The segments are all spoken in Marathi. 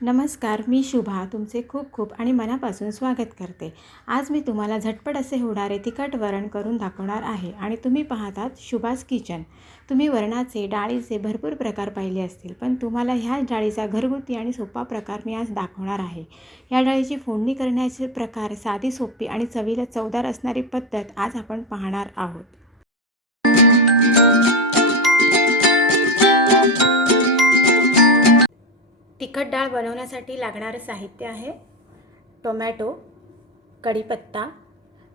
नमस्कार, मी शुभा तुमचे खूप खूप आणि मनापासून स्वागत करते. आज मी तुम्हाला झटपट असे होणारे तिखट वरण करून दाखवणार आहे आणि तुम्ही पाहतात शुभास किचन. तुम्ही वरणाचे, डाळीचे भरपूर प्रकार पाहिले असतील, पण तुम्हाला ह्या डाळीचा घरगुती आणि सोपा प्रकार मी आज दाखवणार आहे. या डाळीची फोडणी करण्याचे प्रकार, साधी, सोपी आणि चवीला चवदार असणारी पद्धत आज आपण पाहणार आहोत. तिखट डाळ बनवण्यासाठी लागणारं साहित्य आहे: टोमॅटो, कढीपत्ता,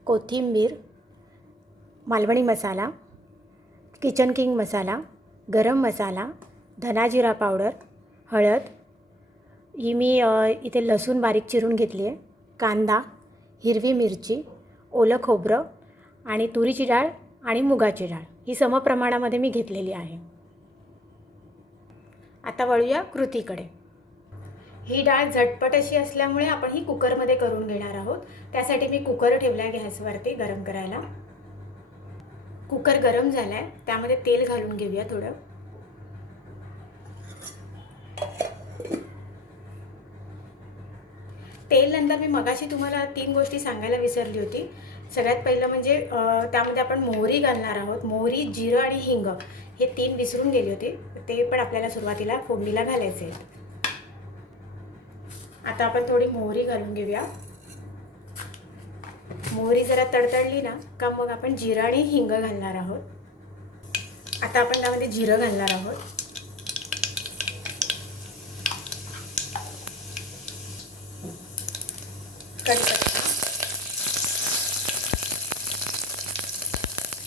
कोथिंबीर, मालवणी मसाला, किचन किंग मसाला, गरम मसाला, धना जिरा पावडर, हळद. ही मी इथे लसूण बारीक चिरून घेतली आहे, कांदा, हिरवी मिरची, ओलं खोबरं आणि तुरीची डाळ आणि मुगाची डाळ ही समप्रमाणामध्ये मी घेतलेली आहे. आता वळूया कृतीकडे. ही डाळ झटपट अशी असल्यामुळे आपण ही कुकरमध्ये करून घेणार आहोत. त्यासाठी मी कुकर ठेवला आहे गॅसवरती गरम करायला. कुकर गरम झाला आहे, त्यामध्ये तेल घालून घेऊया थोडं. तेल नंतर मी मगाशी तुम्हाला 3 गोष्टी सांगायला विसरली होती. सगळ्यात पहिलं म्हणजे त्यामध्ये आपण मोहरी घालणार आहोत. मोहरी, जिरं आणि हिंग हे 3 विसरून गेले होते, ते पण आपल्याला सुरुवातीला फोडणीला घालायचे आहेत. आता आपण थोडी मोहरी घालून घेऊया. मोहरी जरा तडतडली ना का मग आपण जिरं आणि हिंग घालणार आहोत. आता आपण त्यामध्ये जिरं घालणार आहोत. कढीपत्ता,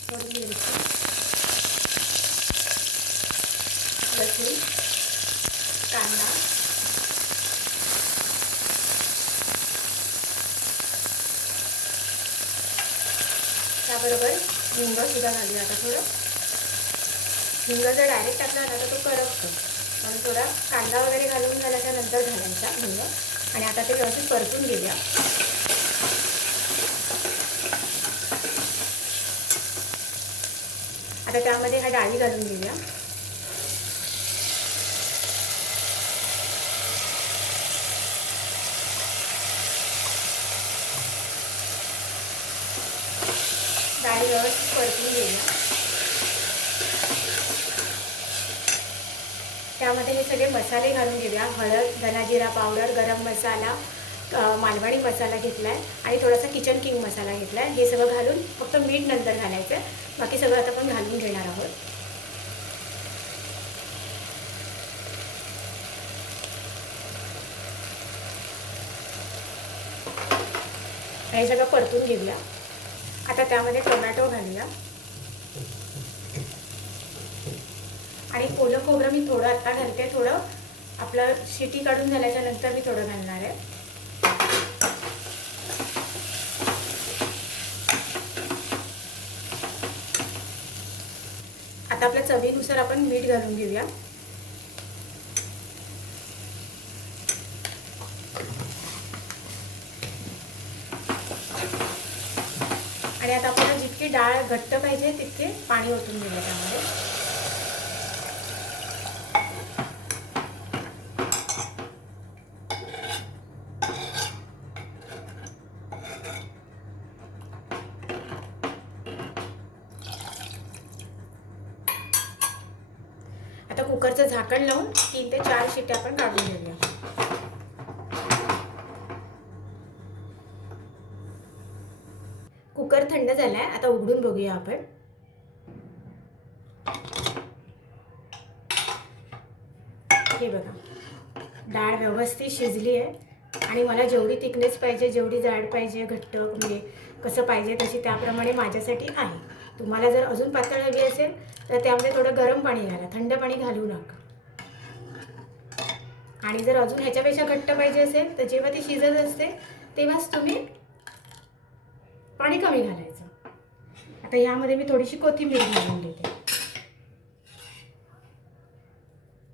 थोडी मिरची, लसूण, कांदा, त्याबरोबर हिंग सुद्धा घालूया. आता थोडं हिंग जर डायरेक्ट टाकला ना तर तो करपतो, म्हणून थोडा कांदा वगैरे घालून झाल्याच्या नंतर घालायचा हिंग. आणि आता ते व्यवस्थित परतून घेऊया. आता त्यामध्ये ह्या डाळी घालून घेऊया. डाळी व्यवस्थित परतून घेऊया. त्यामध्ये हे सगळे मसाले घालून घेऊया. हळद, धना जिरा पावडर, गरम मसाला, मालवणी मसाला घेतला आहे आणि थोडासा किचन किंग मसाला घेतला आहे. हे सगळं घालून फक्त मीठ नंतर घालायचं आहे. बाकी सगळं आता आपण घालून घेणार आहोत. हे सगळं परतून घेऊया. आता त्यामध्ये टोमॅटो घालूया आणि ओलं खोबरं मी थोडं आत्ता घालते. थोडं आपलं शिटी काढून झाल्याच्या नंतर मी थोडं घालणार आहे. आता आपल्या चवीनुसार आपण मीठ घालून घेऊया. आणि आता आपल्याला जितकी डाळ घट्ट पाहिजे तितके पाणी ओतून घेऊया त्यामध्ये. आता कुकरचं झाकण लावून 3 ते 4 शिट्ट्या आपण काढून घेऊया. कुकर थंड झालाय, आता उघडून बघूया आपण. हे बघा, डाळ व्यवस्थित शिजली आहे आणि मला जेवढी थिकनेस पाहिजे, जेवढी जाड पाहिजे, घट्ट म्हणजे कसं पाहिजे तशी त्याप्रमाणे माझ्यासाठी आहे. तुम्हाला जर अजून पातळ हवी असेल तर त्यामध्ये थोडं गरम पाणी घाला, थंड पाणी घालू नका. आणि जर अजून ह्याच्यापेक्षा घट्ट पाहिजे असेल तर जेव्हा ती शिजत असते तेव्हाच तुम्ही पाणी कमी घालायचं. आता यामध्ये मी थोडीशी कोथिंबीर घालून देते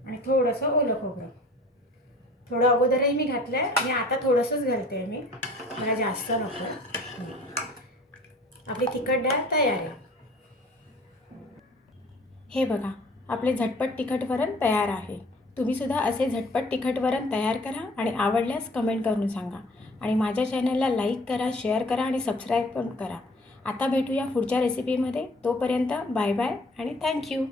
आणि थोडंसं ओलं खोबरं. थोडं अगोदरही मी घातलं आहे आणि आता थोडंसंच घालते आहे मी, मला जास्त नको. आपली तिखट डाळ तयार आहे. हे बघा, आपले झटपट तिखट वरण तयार आहे. तुम्हीसुद्धा असे झटपट तिखट वरण तयार करा आणि आवडल्यास कमेंट करून सांगा. आणि माझ्या चॅनलला लाईक करा, शेअर करा आणि सबस्क्राईब पण करा. आता भेटूया पुढच्या रेसिपीमध्ये. तोपर्यंत बाय बाय आणि थँक्यू.